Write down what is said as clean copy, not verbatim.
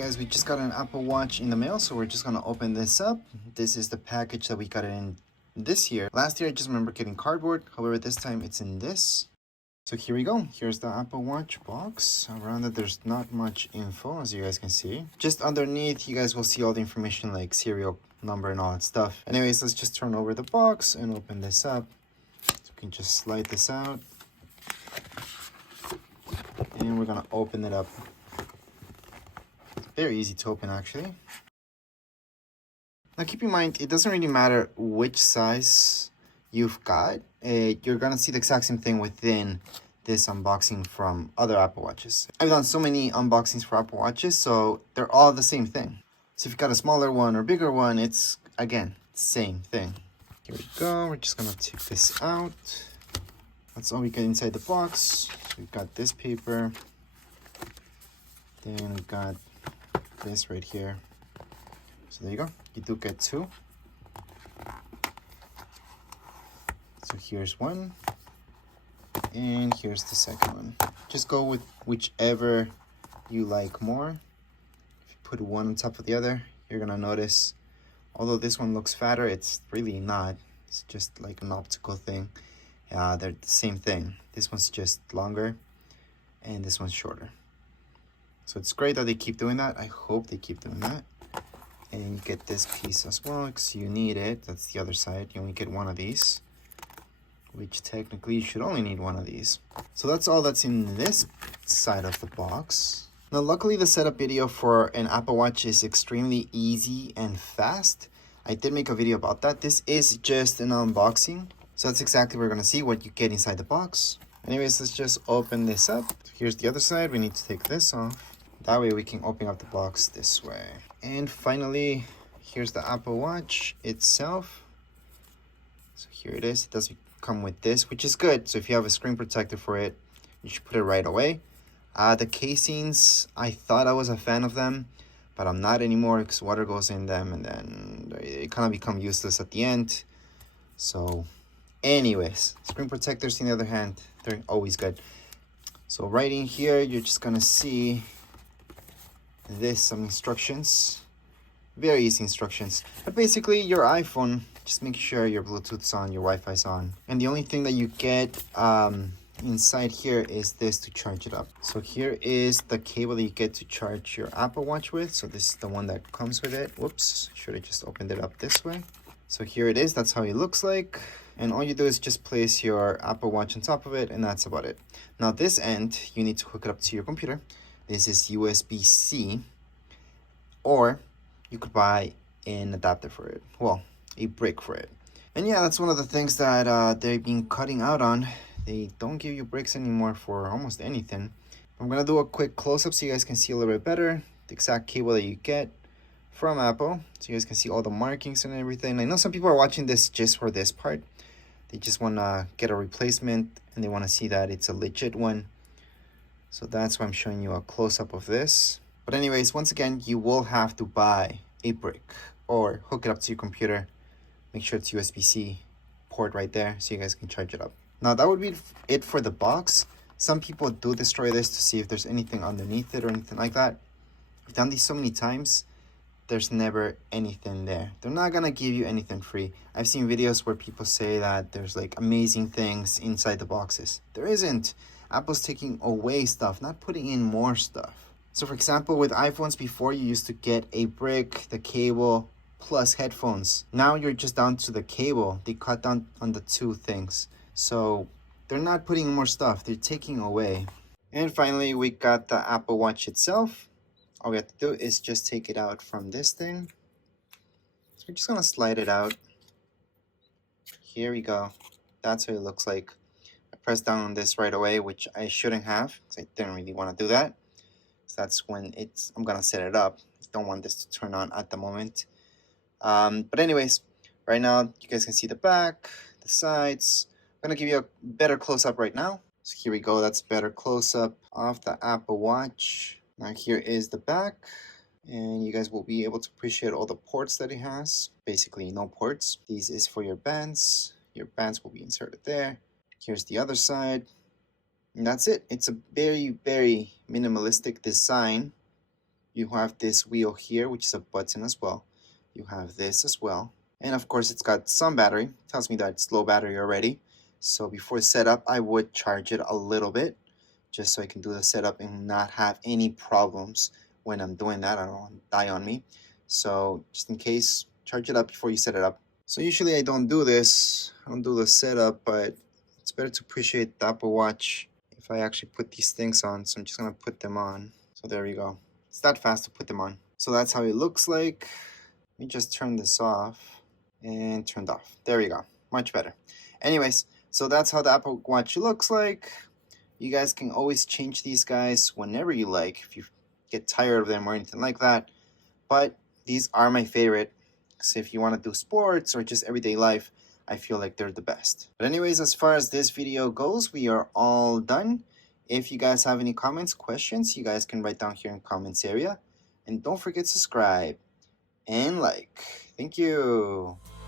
guys, we just got an Apple Watch in the mail, so we're just gonna open this up. This is the package that we got in this year. Last year I just remember getting cardboard, however this time it's in this. So here we go. Here's the Apple Watch box. Around it there's not much info, as you guys can see. Just underneath you guys will see all the information like serial number and all that stuff. Anyways, let's just turn over the box and open this up. So we can just slide this out. And we're gonna open it up. Very easy to open actually. Now keep in mind, it doesn't really matter which size you've got. You're gonna see the exact same thing within this unboxing from other Apple Watches. I've done so many unboxings for Apple Watches, so they're all the same thing. So if you've got a smaller one or bigger one, it's, again, same thing. Here we go, we're just gonna take this out. That's all we get inside the box. So we've got this paper. Then we've got this right here. So there you go, you do get two. So here's one, and here's the second one. Just go with whichever you like more. If you put one on top of the other, you're gonna notice, although this one looks fatter, it's really not. It's just like an optical thing. They're the same thing. This one's just longer, and this one's shorter. So it's great that they keep doing that. I hope they keep doing that. And you get this piece as well because you need it. That's the other side. You only get one of these, which technically you should only need one of these. So that's all that's in this side of the box. Now luckily the setup video for an Apple Watch is extremely easy and fast. I did make a video about that. This is just an unboxing. So that's exactly what we're gonna see, what you get inside the box. Anyways, let's just open this up. Here's the other side. We need to take this off. That way we can open up the box this way. And finally, here's the Apple Watch itself. So here it is. It does come with this, which is good. So if you have a screen protector for it, you should put it right away. The casings, I thought I was a fan of them, but I'm not anymore because water goes in them and then they kind of become useless at the end. So anyways, screen protectors on the other hand, they're always good. So right in here, you're just gonna see some instructions. Very easy instructions. But basically your iPhone, just make sure your Bluetooth's on, your Wi-Fi's on. And the only thing that you get inside here is this to charge it up. So here is the cable that you get to charge your Apple Watch with. So this is the one that comes with it. Whoops, should have just opened it up this way. So here it is, that's how it looks like. And all you do is just place your Apple Watch on top of it, and that's about it. Now this end, you need to hook it up to your computer. This is USB-C, or you could buy an adapter for it. Well, a brick for it. And yeah, that's one of the things that they've been cutting out on. They don't give you bricks anymore for almost anything. I'm gonna do a quick close-up so you guys can see a little bit better the exact cable that you get from Apple, so you guys can see all the markings and everything. I know some people are watching this just for this part. They just want to get a replacement and they want to see that it's a legit one. So that's why I'm showing you a close-up of this. But anyways, once again, you will have to buy a brick or hook it up to your computer. Make sure it's USB-C port right there so you guys can charge it up. Now that would be it for the box. Some people do destroy this to see if there's anything underneath it or anything like that. I've done these so many times. There's never anything there. They're not gonna give you anything free. I've seen videos where people say that there's like amazing things inside the boxes. There isn't. Apple's taking away stuff, not putting in more stuff. So for example, with iPhones before, you used to get a brick, the cable, plus headphones. Now you're just down to the cable. They cut down on the two things. So they're not putting in more stuff, they're taking away. And finally, we got the Apple Watch itself. All we have to do is just take it out from this thing. So we're just gonna slide it out. Here we go. That's what it looks like. I pressed down on this right away, which I shouldn't have because I didn't really want to do that. So that's when I'm gonna set it up. Don't want this to turn on at the moment. But anyways, right now you guys can see the back, the sides. I'm gonna give you a better close-up right now. So here we go. That's better close-up of the Apple Watch. Now here is the back, and you guys will be able to appreciate all the ports that it has. Basically no ports. These is for your bands. Your bands will be inserted there. Here's the other side. And that's it. It's a very, very minimalistic design. You have this wheel here, which is a button as well. You have this as well. And of course, it's got some battery. It tells me that it's low battery already. So before setup, I would charge it a little bit, just so I can do the setup and not have any problems when I'm doing that. I don't want to die on me. So just in case, charge it up before you set it up. So usually I don't do this. I don't do the setup, but it's better to appreciate the Apple Watch if I actually put these things on. So I'm just gonna put them on. So there we go. It's that fast to put them on. So that's how it looks like. Let me just turn this off and turned off. There we go. Much better. Anyways, so that's how the Apple Watch looks like. You guys can always change these guys whenever you like if you get tired of them or anything like that. But these are my favorite. So if you want to do sports or just everyday life, I feel like they're the best. But anyways, as far as this video goes, we are all done. If you guys have any comments, questions, you guys can write down here in the comments area. And don't forget to subscribe and like. Thank you.